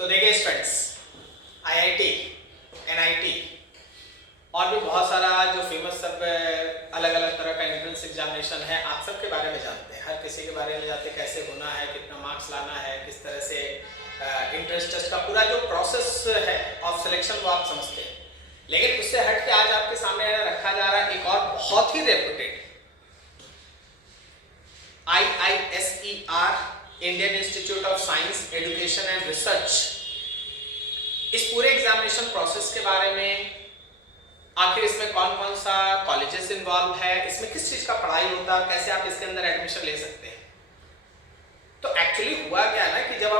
तो देखिए students, IIT, NIT और भी बहुत सारा जो फेमस सब अलग अलग तरह का एंट्रेंस एग्जामिनेशन है, आप सब के बारे में जानते हैं। हर किसी के बारे में जानते हैं कैसे होना है, कितना मार्क्स लाना है, किस तरह से एंट्रेंस टेस्ट का पूरा जो प्रोसेस है ऑफ सिलेक्शन वो आप समझते हैं। लेकिन उससे हट के आज आपके सामने रखा जा रहा है एक और बहुत ही reputed IISER, Indian institute of science education and research. इस पूरे एग्जामिनेशन प्रोसेस के बारे में, आखिर इसमें कौन कौन सा कॉलेजेस इन्वॉल्व है, इसमें किस चीज का पढ़ाई होता है, कैसे आप इसके अंदर एडमिशन ले सकते हैं। तो एक्चुअली हुआ क्या ना कि जब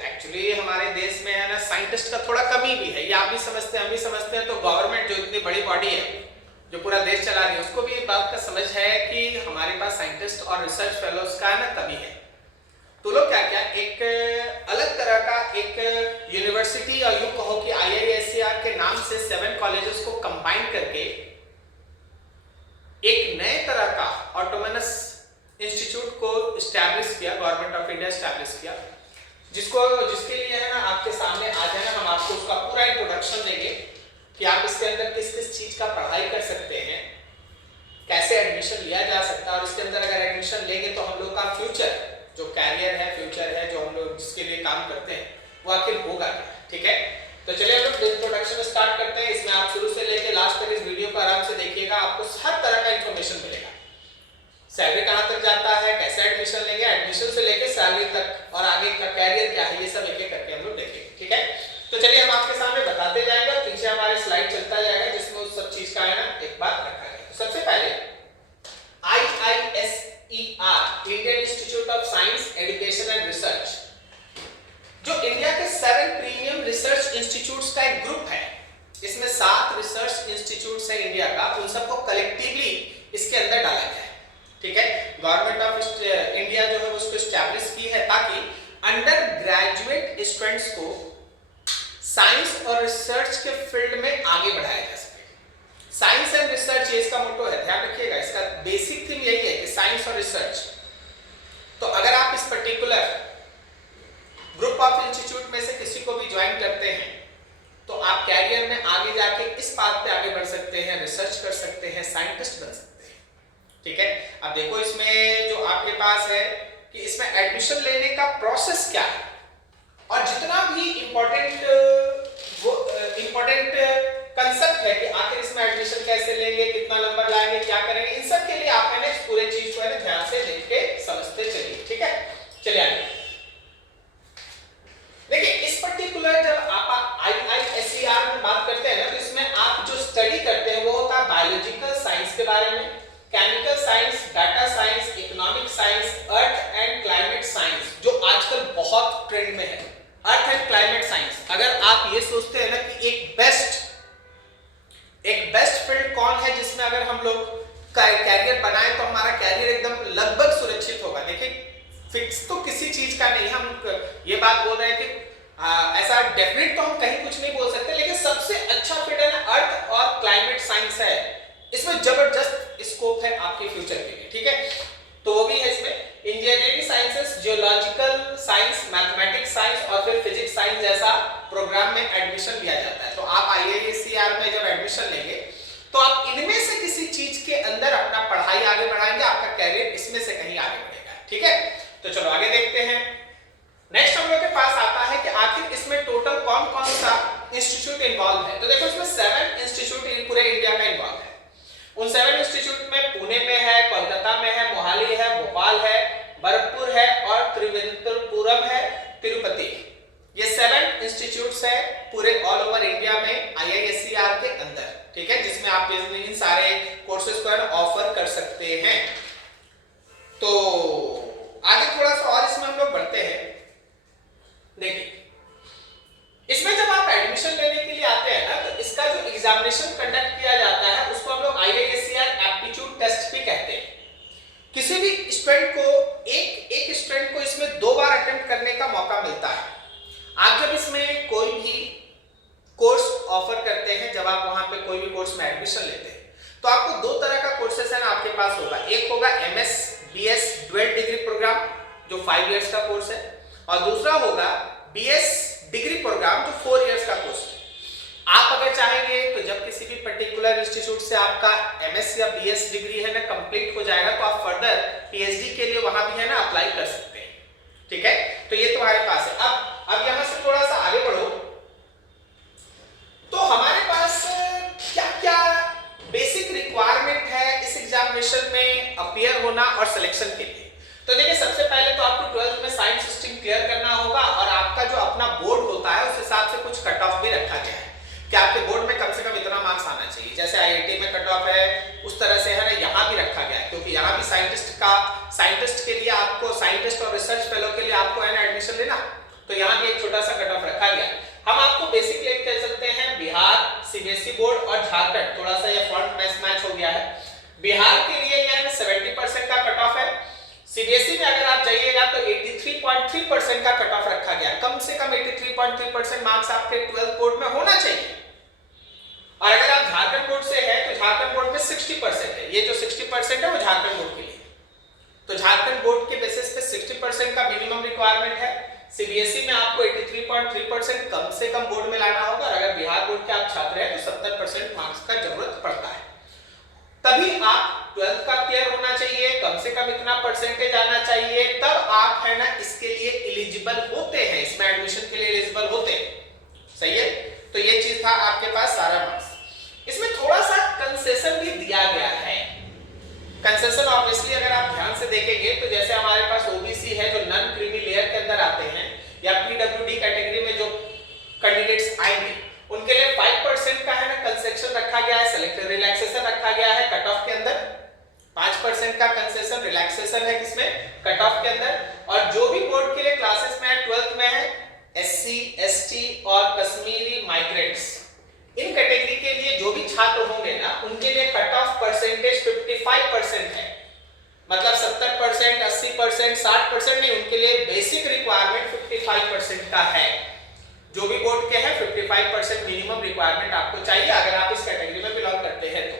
एक्चुअली हमारे देश में है ना साइंटिस्ट का थोड़ा कमी भी है, ये आप भी समझते हैं, हम भी समझते हैं। तो गवर्नमेंट जो इतनी बड़ी बॉडी है जो पूरा देश चला रही है, उसको भी ये बात का समझ है कि हमारे पास साइंटिस्ट और रिसर्च फेलोज का ना कमी है। तो लोग क्या क्या एक अलग तरह का एक यूनिवर्सिटी, और यूं कहो कि IISER के नाम से 7 कॉलेजेस को कंबाइन करके एक नए तरह का ऑटोनोमस इंस्टीट्यूट को एस्टैब्लिश किया, गवर्नमेंट ऑफ इंडिया एस्टैब्लिश किया, जिसके लिए है ना आपके सामने आ जाए ना, हम आपको उसका पूरा इंट्रोडक्शन देंगे कि आप इसके अंदर किस किस चीज का पढ़ाई कर सकते हैं, कैसे एडमिशन लिया जा सकता है, और इसके अंदर अगर एडमिशन लेंगे तो हम लोग का फ्यूचर जो कैरियर है, फ्यूचर है जो हम लोग जिसके लिए काम करते हैं, वो आखिर होगा क्या। ठीक है, तो चलिए हम लोग इंट्रोडक्शन स्टार्ट करते हैं। इसमें आप शुरू से लेकर लास्ट तक इस वीडियो को आराम से देखिएगा, आपको हर तरह का इंफॉर्मेशन मिलेगा। सैलरी कहाँ तक जाता है, कैसे एडमिशन लेंगे, एडमिशन से लेकर सैलरी तक, और आगे का कैरियर क्या है, ये सब एक एक करके हम लोग देखेंगे। ठीक है, तो चलिए हम आपके सामने बताते जाएंगे, पीछे हमारे स्लाइड चलता जाएगा जिसमें उस सब चीज का है ना एक बात रखा गया। तो सबसे पहले IISER, Indian institute of science education and research, जो इंडिया के 7 प्रीमियम रिसर्च इंस्टीट्यूट्स का एक ग्रुप है। इसमें 7 रिसर्च इंस्टीट्यूट्स है इंडिया का, उन सबको कलेक्टिवली इसके अंदर डाला गया है। ठीक है, गवर्नमेंट ऑफ इंडिया जो है उसको एस्टैब्लिश की है ताकि अंडर ग्रेजुएट स्टूडेंट्स को साइंस और रिसर्च के फील्ड में आगे बढ़ाया जा सके। साइंस एंड रिसर्च ये इसका मोटो है, ध्यान रखिएगा। इसका बेसिक थीम यही है कि साइंस और रिसर्च। तो अगर आप इस पर्टिकुलर ग्रुप ऑफ इंस्टीट्यूट में से किसी को भी ज्वाइन करते हैं तो आप कैरियर में आगे जाके इस पाथ पे आगे बढ़ सकते हैं, रिसर्च कर सकते हैं, साइंटिस्ट बन सकते हैं। ठीक है, अब देखो इसमें जो आपके पास है कि इसमें एडमिशन लेने का प्रोसेस क्या है, और जितना भी इंपॉर्टेंट कंसेप्ट है कि आखिर इसमें एडमिशन कैसे लेंगे, कितना नंबर लाएंगे, क्या करेंगे, इन सब के लिए आप इस पूरे चीज को है ध्यान से देख के समझते चलिए। ठीक है, चलिए आगे देखिए। इस पर्टिकुलर जब आप IISER में बात करते हैं ना, तो इसमें आप जो स्टडी करते हैं वो होता है बायोलॉजिकल साइंस के बारे में, chemical science, data science, economic science, earth and climate science, जो आजकल बहुत ट्रेंड में है। अर्थ एंड क्लाइमेट साइंस, अगर आप ये सोचते हैं ना कि एक बेस्ट फील्ड कौन है जिसमें अगर हम लोग कैरियर बनाएं तो हमारा कैरियर एकदम लगभग सुरक्षित होगा। देखिए फिक्स तो किसी चीज का नहीं, हम ये बात बोल रहे हैं कि ऐसा डेफिनेट तो हम कहीं कुछ नहीं बोल सकते, लेकिन सबसे अच्छा फील्ड है ना अर्थ और क्लाइमेट साइंस है। इसमें जबरदस्त स्कोप है आपके फ्यूचर के लिए। ठीक है, तो वो भी है इसमें engineering sciences, geological science, mathematics science और फिर फिजिक्स साइंस जैसा प्रोग्राम में एडमिशन लिया जाता है। तो आप IISER में जब एडमिशन लेंगे तो आप इनमें से किसी चीज के अंदर अपना पढ़ाई आगे बढ़ाएंगे, आपका कैरियर इसमें से कहीं आगे बढ़ेगा। ठीक है, तो चलो आगे देखते हैं। नेक्स्ट हम लोग के पास आता है कि आखिर इसमें टोटल कौन कौन सा इंस्टीट्यूट इन्वॉल्व है। तो देखो इसमें 7 इंस्टीट्यूट पूरे इंडिया में इन्वॉल्व है। उन 7 इंस्टीट्यूट में पुणे में है, कोलकाता में है, मोहाली है, भोपाल है, बरकपुर है और त्रिवेंद्रपुरम है, तिरुपति। ये 7 इंस्टीट्यूट्स है पूरे ऑल ओवर इंडिया में IISER के अंदर। ठीक है, जिसमें आप इन सारे कोर्सेज को ऑफर कर सकते हैं। तो आगे थोड़ा सा और इसमें हम लोग बढ़ते हैं। देखिए इसमें जब आप एडमिशन लेने के लिए आते हैं ना, तो इसका जो एग्जामिनेशन कंडक्ट किया जाता है उसको हम लोग IISER एप्टीट्यूड टेस्ट भी कहते हैं। किसी भी स्टूडेंट को एक स्टूडेंट को इसमें 2 बार अटेम्प्ट करने का मौका मिलता है। आप जब इसमें कोई भी कोर्स ऑफर करते हैं, जब आप वहां पे कोई भी कोर्स में एडमिशन लेते हैं, तो आपको 2 तरह का कोर्सेस है ना आपके पास होगा। एक होगा MS BS dual degree program जो 5 इयर्स का कोर्स है, और दूसरा होगा बीएस डिग्री प्रोग्राम जो 4 इयर्स का कोर्स है। आप अगर चाहेंगे तो जब किसी भी पर्टिकुलर इंस्टीट्यूट से आपका एमएस या बीएस डिग्री है ना कंप्लीट हो जाएगा तो आप फर्दर पीएचडी के लिए वहां भी है ना अप्लाई कर सकते हैं। ठीक है, तो ये तुम्हारे पास है। अब यहां से थोड़ा सा आगे बढ़ो तो हमारे पास क्या क्या बेसिक रिक्वायरमेंट है इस एग्जामिनेशन में अपीयर होना और सिलेक्शन के लिए। तो देखिए सबसे पहले तो आपको 12th में साइंस स्ट्रीम क्लियर करना होगा और आपका जो अपना बोर्ड होता है उस हिसाब से कुछ कट ऑफ भी रखा गया है कि आपके बोर्ड में कम से कम इतना मार्क्स आना चाहिए। जैसे आईआईटी में कट ऑफ है उस तरह से है ना यहाँ भी रखा गया है, क्योंकि यहाँ भी साइंटिस्ट के लिए आपको साइंटिस्ट और रिसर्च फेलो के लिए आपको है ना एडमिशन लेना, तो यहाँ भी एक छोटा सा कट ऑफ रखा गया है। हम आपको बेसिकली कह सकते हैं बिहार सीबीएसई बोर्ड और झारखंड, थोड़ा सा ये फॉन्ट मैच हो गया है। बिहार के लिए यहाँ 70% का कट ऑफ है। सीबीएसई में अगर आप जाइएगा तो 83.3% का कट ऑफ रखा गया। कम से कम 83.3% मार्क्स आपके 12th बोर्ड में होना चाहिए। और अगर आप झारखंड बोर्ड से है तो झारखंड बोर्ड में 60% है। ये जो 60% है वो झारखंड बोर्ड के लिए, तो झारखंड बोर्ड के बेसिस पे 60% का मिनिमम रिक्वायरमेंट है। सीबीएसई में आपको 83.3% कम से कम बोर्ड में लाना होगा। और अगर बिहार बोर्ड के आप छात्र हैं तो 70% मार्क्स का जरूरत पड़ता है, तभी आप 12th का क्लियर होना चाहिए, कम से कम इतना परसेंटेज आना चाहिए, तब आप है ना इसके लिए एलिजिबल होते हैं, इसमें एडमिशन के लिए एलिजिबल होते हैं। सही है, तो ये चीज था आपके पास सारा मार्क्स। इसमें थोड़ा सा कंसेशन भी दिया गया है। कंसेशन ऑब्वियसली अगर आप ध्यान से देखेंगे तो जैसे हमारे पास ओबीसी है जो नॉन क्रीमी लेयर के अंदर आते हैं, या पीडब्ल्यूडी कैटेगरी में जो कैंडिडेट्स आएंगे उनके लिए 5% का है ना कंसेशन रखा गया है, सेलेक्टिव रिलैक्सेशन रखा गया है कट ऑफ के अंदर। 5% का कंसेशन रिलैक्सेशन है किसमें, कट ऑफ के अंदर। और जो भी बोर्ड के लिए क्लासेस में 12th में है एससी एसटी और कश्मीरी माइग्रेंट्स, इन कैटेगरी के लिए जो भी छात्र होंगे ना उनके लिए कट ऑफ परसेंटेज 55% है। मतलब 70%, 80%, 60% नहीं, उनके लिए बेसिक रिक्वायरमेंट 55% का है। जो भी बोर्ड के हैं 55% मिनिमम रिक्वायरमेंट आपको चाहिए अगर आप इस कैटेगरी में बिलोंग करते हैं तो।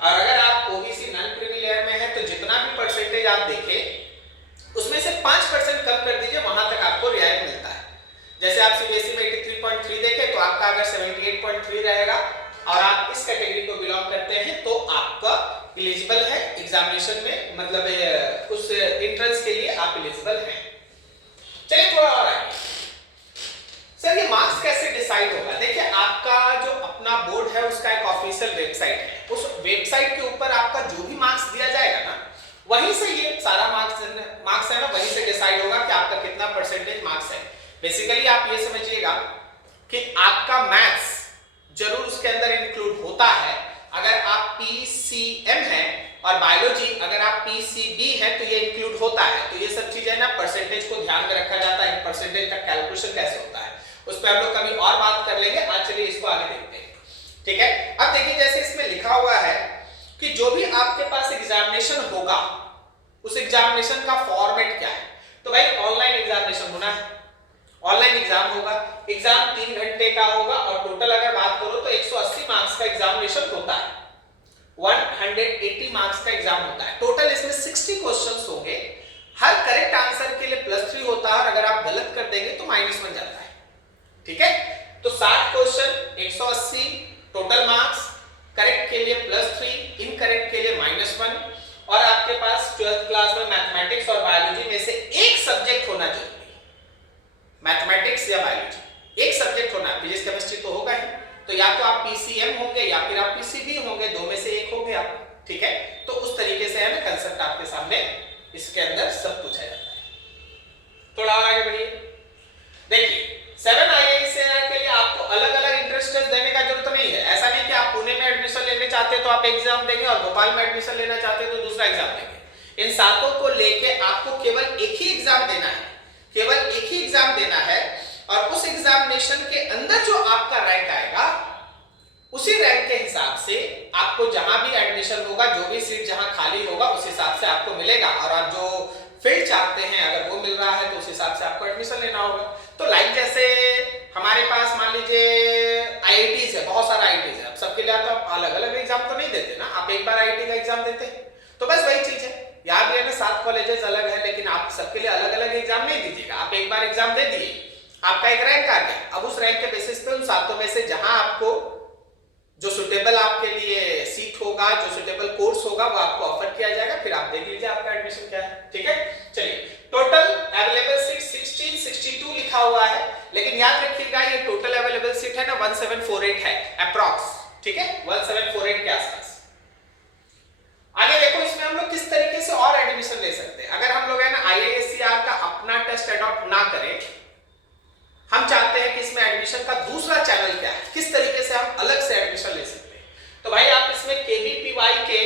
और अगर आप ओबीसी नॉन क्रीमी लेयर में है तो जितना भी परसेंटेज आप देखें उसमें से 5% कम कर दीजिए, वहां तक आपको रियायत मिलता है। जैसे आप सीबीएसई में 83.3 देखें तो आपका अगर 78.3 रहेगा और आप इस कैटेगरी को बिलोंग करते हैं तो आपका एलिजिबल है एग्जामिनेशन में, मतलब उस एंट्रेंस के लिए आप एलिजिबल हैं। चलिए थोड़ा और आगे। सर ये मार्क्स कैसे डिसाइड होगा? देखिए आपका जो अपना बोर्ड है उसका एक ऑफिशियल वेबसाइट है, उस वेबसाइट के ऊपर आपका जो भी मार्क्स दिया जाएगा ना वहीं से ये सारा मार्क्स है ना वहीं से डिसाइड होगा कि आपका कितना परसेंटेज मार्क्स है। बेसिकली आप ये समझिएगा कि आपका मैथ्स जरूर उसके अंदर इंक्लूड होता है अगर आप पीसीएम है, और बायोलॉजी अगर आप पीसीबी है तो ये इंक्लूड होता है। तो ये सब चीजें ना परसेंटेज को ध्यान में रखा जाता है कि परसेंटेज का कैलकुलेशन कैसे होता है, उस पर हम लोग कभी और बात कर लेंगे। आज चलिए इसको आगे देखते हैं। ठीक है, अब देखिए जैसे इसमें लिखा हुआ है कि जो भी आपके पास एग्जामिनेशन होगा उस एग्जामिनेशन का फॉर्मेट क्या है। तो भाई ऑनलाइन एग्जामिनेशन होना है, ऑनलाइन एग्जाम होगा। एग्जाम 3 घंटे का होगा और टोटल अगर बात करो तो 180 मार्क्स का एग्जामिनेशन होता है। 180 मार्क्स का एग्जाम होता है। टोटल इसमें 60 क्वेश्चंस होंगे। हर करेक्ट आंसर के लिए +3 होता है और अगर आप गलत कर देंगे तो -1 जाता है। ठीक है, तो 60 क्वेश्चन 180 टोटल मार्क्स, करेक्ट के लिए +3, इनकरेक्ट के लिए -1। और आपके पास 12th क्लास में मैथमेटिक्स और बायोलॉजी में से एक सब्जेक्ट होना जरूरी है। मैथमेटिक्स या बायोलॉजी एक सब्जेक्ट होना, फिजिक्स केमिस्ट्री तो होगा ही, तो या तो आप पीसीएम होंगे या फिर आप पीसीबी होंगे, दो में से एक होंगे आप। ठीक है, तो उस तरीके से है ना कंसेप्ट आपके सामने इसके अंदर सब पूछा जाता है। थोड़ा और आगे बढ़िए। देखिए 7 आईआईटी से के लिए आपको अलग-अलग इंट्रेंस टेस्ट देने का जरूरत नहीं है। ऐसा नहीं कि आप पुणे में एडमिशन लेने चाहते हैं तो आप एग्जाम देंगे और भोपाल में एडमिशन लेना चाहते हैं तो दूसरा एग्जाम देंगे। इन सातों को लेके आपको केवल एक ही एग्जाम देना है, केवल एक ही एग्जाम देना है। और उस एग्जामिनेशन के अंदर जो आपका रैंक आएगा उसी रैंक के हिसाब से आपको जहां भी एडमिशन होगा, जो भी सीट जहां खाली होगा उस हिसाब से आपको मिलेगा। और आप जो फील्ड चाहते हैं अगर वो मिल रहा है तो उस हिसाब से आपको एडमिशन लेना होगा। तो लाइक जैसे हमारे पास मान लीजिए आईआईटीज है, बहुत सारा आईआईटीज है, सबके लिए तो आप अलग-अलग एग्जाम तो नहीं देते ना, आप एक बार आईआईटी का एग्जाम देते हैं। तो बस वही चीज है, यहाँ भी है ना 7 कॉलेजेस अलग है लेकिन आप सबके लिए अलग-अलग एग्जाम नहीं दीजिएगा। आप एक बार एग्जाम दे दिए, आपका एक रैंक आ गया। अब उस रैंक के बेसिस पे उन सातों में से जहां आपको जो सुटेबल आपके लिए सीट होगा, जो सुटेबल कोर्स होगा, वो आपको ऑफर किया जाएगा। फिर आप देख लीजिए आपका एडमिशन क्या है। ठीक है, चलिए टोटल अवेलेबल सीट 1662 लिखा हुआ है, लेकिन याद रखिएगा ये टोटल अवेलेबल सीट है ना 1748 है अप्रॉक्स। ठीक है, 1748 के आसपास। आगे देखो इसमें हम लोग किस तरीके से और एडमिशन ले सकते हैं। अगर हम लोग है ना IISER का अपना टेस्ट अडॉप्ट ना करें, हम चाहते हैं कि इसमें एडमिशन का दूसरा चैनल क्या है, किस तरीके से हम अलग से एडमिशन ले सकते हैं। तो भाई आप इसमें KVPY के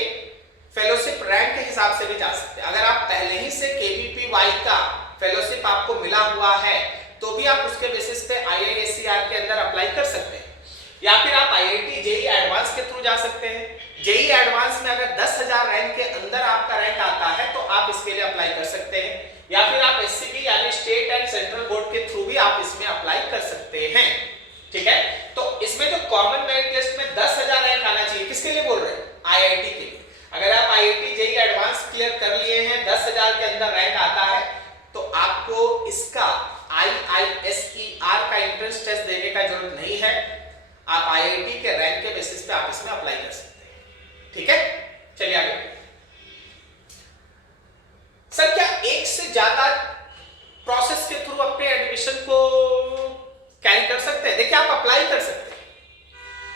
फेलोशिप रैंक के हिसाब से भी जा सकते हैं। अगर आप पहले ही से KVPY का फेलोशिप आपको मिला हुआ है तो भी आप उसके बेसिस पे IISER के अंदर अप्लाई कर सकते हैं, या फिर आप IIT JEE एडवांस के थ्रू जा सकते हैं। JEE एडवांस में अगर 10,000 रैंक के अंदर आपका रैंक आता है तो आप इसके लिए अप्लाई कर सकते हैं, या फिर आप SCB यानी स्टेट एंड सेंट्रल बोर्ड के थ्रू भी आप इसमें अप्लाई कर सकते हैं। ठीक है, तो इसमें जो कॉमन मेरिट लिस्ट में 10,000 रैंक आना चाहिए, किसके लिए बोल रहे हैं? IIT के लिए। अगर आप IIT JEE एडवांस क्लियर कर लिए हैं, 10,000 के अंदर रैंक आता है, तो आपको इसका IISER का एंट्रेंस टेस्ट देने का जरूरत नहीं है। आप IIT के रैंक के बेसिस पे आप इसमें अप्लाई कर सकते हैं। ठीक है, चलिए आगे। सर क्या एक से ज्यादा प्रोसेस के थ्रू अपने एडमिशन को कैरी कर सकते हैं? देखिए आप अप्लाई कर सकते हैं।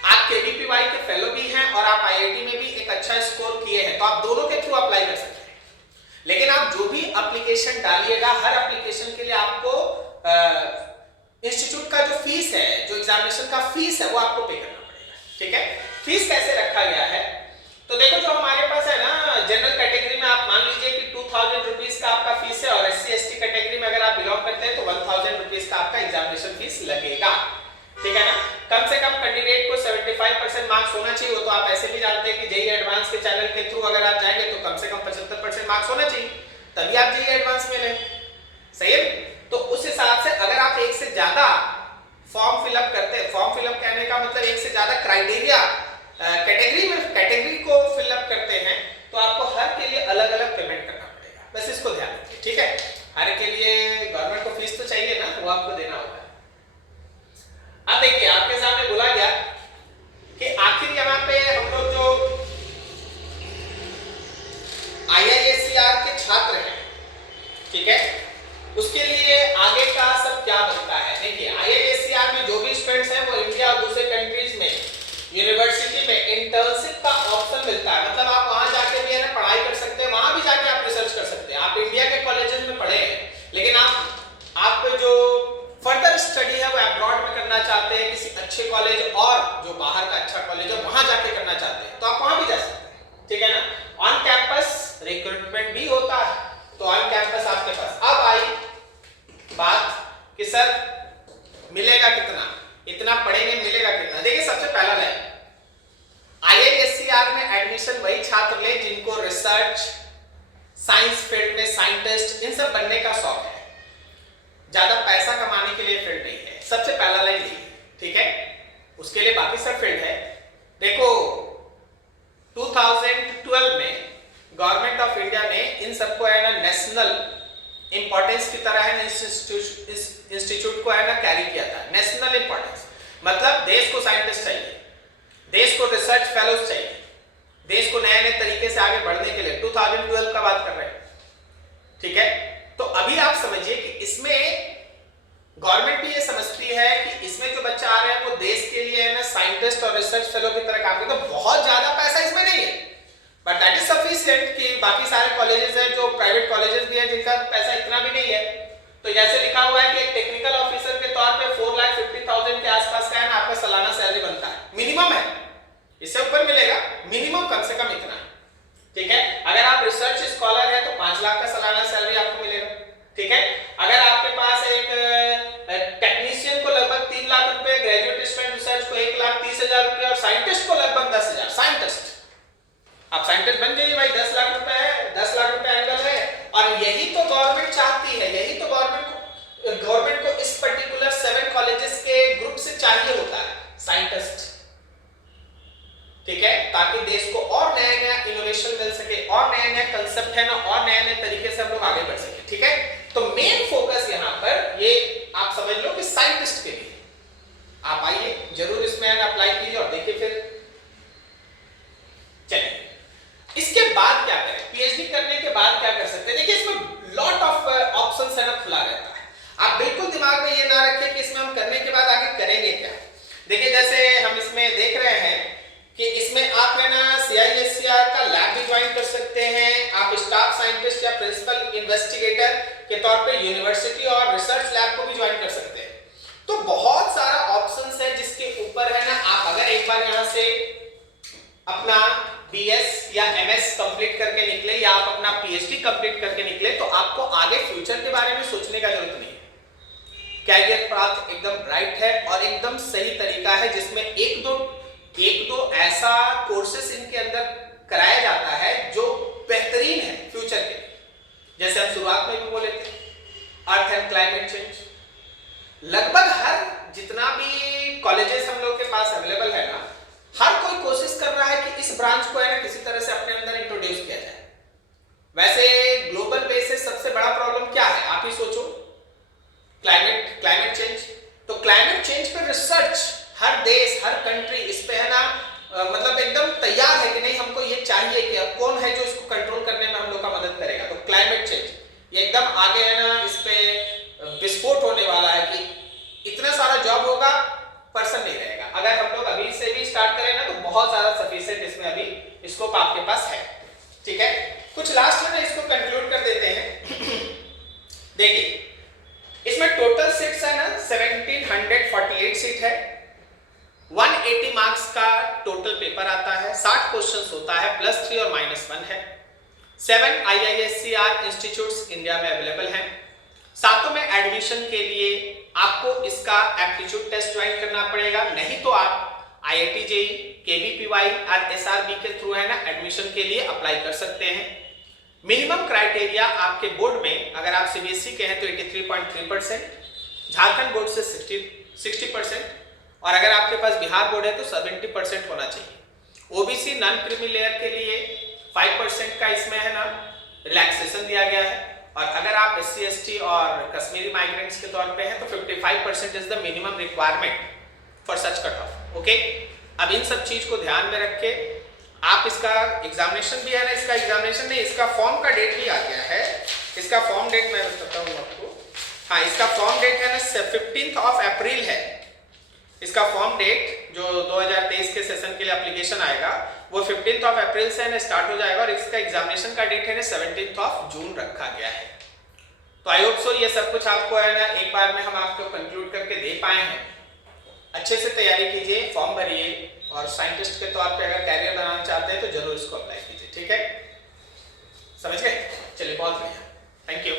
आप KVPY के फेलो भी हैं और आप IIT में भी एक अच्छा स्कोर किए हैं, तो आप दोनों के थ्रू अप्लाई कर सकते हैं। लेकिन आप जो भी एप्लीकेशन डालिएगा, हर एप्लीकेशन के लिए आपको इंस्टीट्यूट का जो फीस है, जो एग्जामिनेशन का फीस है, वो आपको पे करना पड़ेगा। ठीक है, फीस कैसे रखा गया है? तो देखो जो हमारे पास है ना जनरल कैटेगरी में आप मान लीजिए कि 2000 रुपीस का आपका फीस है, और SC ST कैटेगरी में अगर आप बिलोंग करते हैं तो 1000 रुपीस का आपका एग्जामिनेशन फीस लगेगा। ठीक है ना, कम से कम कैंडिडेट को 75% मार्क्स होना चाहिए। वो तो आप ऐसे भी जानते हैं कि JEE एडवांस के चैनल के थ्रू अगर आप जाएंगे तो कम से कम 75% मार्क्स होना चाहिए, तभी आप JEE एडवांस में लें। सही है, तो उस हिसाब से अगर आप एक से ज्यादा फॉर्म फिलअप करते हैं, फॉर्म फिलअप कहने का मतलब एक से ज्यादा क्राइटेरिया कैटेगरी को फिलअप करते हैं, तो आपको हर के लिए अलग अलग पेमेंट करना पड़ेगा। बस इसको ध्यान रखिए। ठीक है, हर के लिए गवर्नमेंट को फीस तो चाहिए ना, वो आपको देना होगा। अब देखिए आपके सामने बोला गया कि आखिर यहाँ पे हम लोग जो IISER के छात्र हैं, ठीक है, उसके लिए आगे का सब क्या बनता है। देखिए IISER में जो भी स्टूडेंट्स हैं वो इंडिया और दूसरे कंट्रीज में यूनिवर्सिटी में इंटर्नशिप का ऑप्शन मिलता है। मतलब आप वहां जाके भी है ना पढ़ाई कर सकते हैं, वहां भी जाके आप रिसर्च कर सकते हैं। आप इंडिया के कॉलेजेस में पढ़े हैं, लेकिन आप जो फर्दर स्टडी है वो अब्रॉड में करना चाहते हैं, किसी अच्छे कॉलेज और जो बाहर का अच्छा कॉलेज है वहां जाके करना चाहते हैं, तो आप वहां भी जा सकते हैं। ठीक है ना, ऑन कैंपस रिक्रूटमेंट भी होता है, तो ऑन कैंपस आपके पास। अब आई बात कि सर मिलेगा कितना, इतना पढ़ेंगे मिलेगा कितना। देखिए सबसे पहला लाइन, IISER में एडमिशन वही छात्र ले जिनको रिसर्च, साइंस फील्ड में साइंटिस्ट, इन सब बनने का शौक है, ज्यादा पैसा कमाने के लिए फील्ड नहीं है। सबसे पहला लाइन ये, ठीक है, उसके लिए बाकी सब फील्ड है। देखो 2012 में गवर्नमेंट ऑफ इंडिया ने इन सबको है ना नेशनल इंपॉर्टेंस की तरह है इंस्टीट्यूट को है ना कैरी किया था। नेशनल इंपॉर्टेंस मतलब देश को साइंटिस्ट चाहिए, देश को रिसर्च फेलोज चाहिए, देश को नए नए तरीके से आगे बढ़ने के लिए। 2012 का बात कर रहे हैं। ठीक है, तो अभी आप समझिए कि इसमें गवर्नमेंट भी ये समझती है कि इसमें जो बच्चा आ रहे हैं वो देश के लिए है ना साइंटिस्ट और रिसर्च फेलो की तरह काम करते। तो बहुत ज्यादा पैसा इसमें नहीं है, बट दैट इज सफिशिएंट कि बाकी सारे कॉलेजेस हैं जो प्राइवेट कॉलेजेस भी हैं जिनका पैसा इतना भी नहीं है। तो जैसे लिखा हुआ है कि एक टेक्निकल ऑफिसर के तौर पे 4,50,000 के आसपास का है ना आपका सालाना सैलरी बनता है, मिनिमम है, इससे ऊपर मिलेगा, मिनिमम कम से कम इतना है। ठीक है, अगर आप रिसर्च स्कॉलर है तो 5 लाख का सालाना सैलरी आपको मिलेगा। ठीक है, अगर आपके पास एक टेक्नीशियन को लगभग 3 लाख रुपए, ग्रेजुएट स्टूडेंट रिसर्च को 1,30,000 रुपए और साइंटिस्ट को लगभग 10,000। साइंटिस्ट, आप साइंटिस्ट बन जाइए भाई, 10 लाख रुपए है, 10 लाख रुपए एनुअल है। और यही तो गवर्नमेंट चाहती है, यही तो गवर्नमेंट को इस पर्टिकुलर 7 कॉलेजेस के ग्रुप से चाहिए होता है साइंटिस्ट। ठीक है, ताकि देश को और नया नया इनोवेशन मिल सके, और नया नया कंसेप्ट है ना, और नए नए तरीके से हम लोग आगे बढ़ सके। ठीक है, तो मेन फोकस यहाँ पर ये आप समझ लो कि साइंटिस्ट के लिए आप आइए जरूर इसमें अप्लाई कीजिए और देखिए फिर। चलिए इसके बाद क्या करें, पीएचडी करने के बाद क्या कर सकते हैं। देखिए इसमें लॉट ऑफ ऑप्शंस है ना, खुला रहता है। आप बिल्कुल दिमाग में ये ना रखिए कि इसमें हम करने के बाद आगे करेंगे क्या। देखिए जैसे हम इसमें देख रहे हैं कि इसमें आप है ना CISCR का लैब भी ज्वाइन कर सकते हैं, आप स्टाफ साइंटिस्ट या प्रिंसिपल इन्वेस्टिगेटर के तौर पे यूनिवर्सिटी और रिसर्च लैब को भी ज्वाइन कर सकते हैं। तो बहुत सारा ऑप्शंस है जिसके ऊपर है ना, आप अगर एक बार यहाँ से अपना BS या MS कंप्लीट करके निकले या आप अपना PhD कंप्लीट करके निकले तो आपको आगे फ्यूचर के बारे में सोचने का जरूरत नहीं है। कैरियर पाथ एकदम ब्राइट है और एकदम सही तरीका है, जिसमें एक दो ऐसा कोर्सेस इनके अंदर कराया जाता है जो बेहतरीन है फ्यूचर के लिए। जैसे हम शुरुआत में भी बोले थे, अर्थ एंड क्लाइमेट चेंज। लगभग हर जितना भी कॉलेजेस हम लोग के पास अवेलेबल है ना, हर कोई कोशिश कर रहा है कि इस ब्रांच को है ना किसी तरह से अपने अंदर इंट्रोड्यूस किया जाए। वैसे ग्लोबल बेस से सबसे बड़ा प्रॉब्लम क्या है, आप ही सोचो, क्लाइमेट चेंज। तो क्लाइमेट चेंज पर रिसर्च हर देश हर कंट्री इस पे है ना मतलब एकदम तैयार है कि नहीं, हमको ये चाहिए कि अब कौन है जो इसको कंट्रोल करने में हम लोग का मदद करेगा। तो क्लाइमेट चेंज ये एकदम आगे है ना, इस पे विस्फोट होने वाला है कि इतना सारा जॉब होगा, पर्सन नहीं रहेगा। अगर हम लोग अभी से भी स्टार्ट करें ना तो बहुत ज्यादा सफिशिएंट इसमें अभी स्कोप आपके पास है। ठीक है, कुछ लास्ट में ना इसको कंक्लूड कर देते हैं। देखिए इसमें टोटल सीट्स है ना 1748 सीट है, 180 मार्क्स का टोटल पेपर आता है, 60 क्वेश्चंस होता है, +3 और -1 है। 7 IISCR इंस्टीट्यूट्स इंडिया में अवेलेबल हैं। सातों में एडमिशन के लिए आपको इसका एप्टीट्यूड टेस्ट ज्वाइन करना पड़ेगा, नहीं तो आप IIT JEE, KVPY और SRB के थ्रू है ना एडमिशन के लिए अप्लाई कर सकते हैं। मिनिमम क्राइटेरिया आपके बोर्ड में, अगर आप CBSE के हैं तो 83.3%, झारखंड बोर्ड से 60%, और अगर आपके पास बिहार बोर्ड है तो 70% होना चाहिए। OBC नॉन क्रीमी लेयर के लिए 5% का इसमें है ना रिलैक्सेशन दिया गया है, और अगर आप SC ST और कश्मीरी माइग्रेंट्स के तौर पे हैं तो 55% is the minimum requirement for such cut off. Okay, अब इन सब चीज को ध्यान में रख के आप इसका एग्जामिनेशन भी है ना, इसका एग्जामिनेशन नहीं, इसका फॉर्म का डेट भी आ गया है। इसका फॉर्म डेट मैं बताता हूँ आपको। हाँ, इसका फॉर्म डेट है ना 15 अप्रैल है। इसका फॉर्म डेट जो 2023 के सेशन के लिए एप्लीकेशन आएगा वो 15 अप्रैल से ना स्टार्ट हो जाएगा, और इसका एग्जामिनेशन का डेट है ना 17 जून रखा गया है। तो आई होप सो ये सब कुछ आपको है ना एक बार में हम आपको कंक्लूड करके दे पाए हैं। अच्छे से तैयारी कीजिए, फॉर्म भरिए, और साइंटिस्ट के तौर पे अगर कैरियर बनाना चाहते हैं तो जरूर इसको अप्लाई कीजिए। ठीक है, समझ गए? चलिए, बहुत बढ़िया, थैंक यू।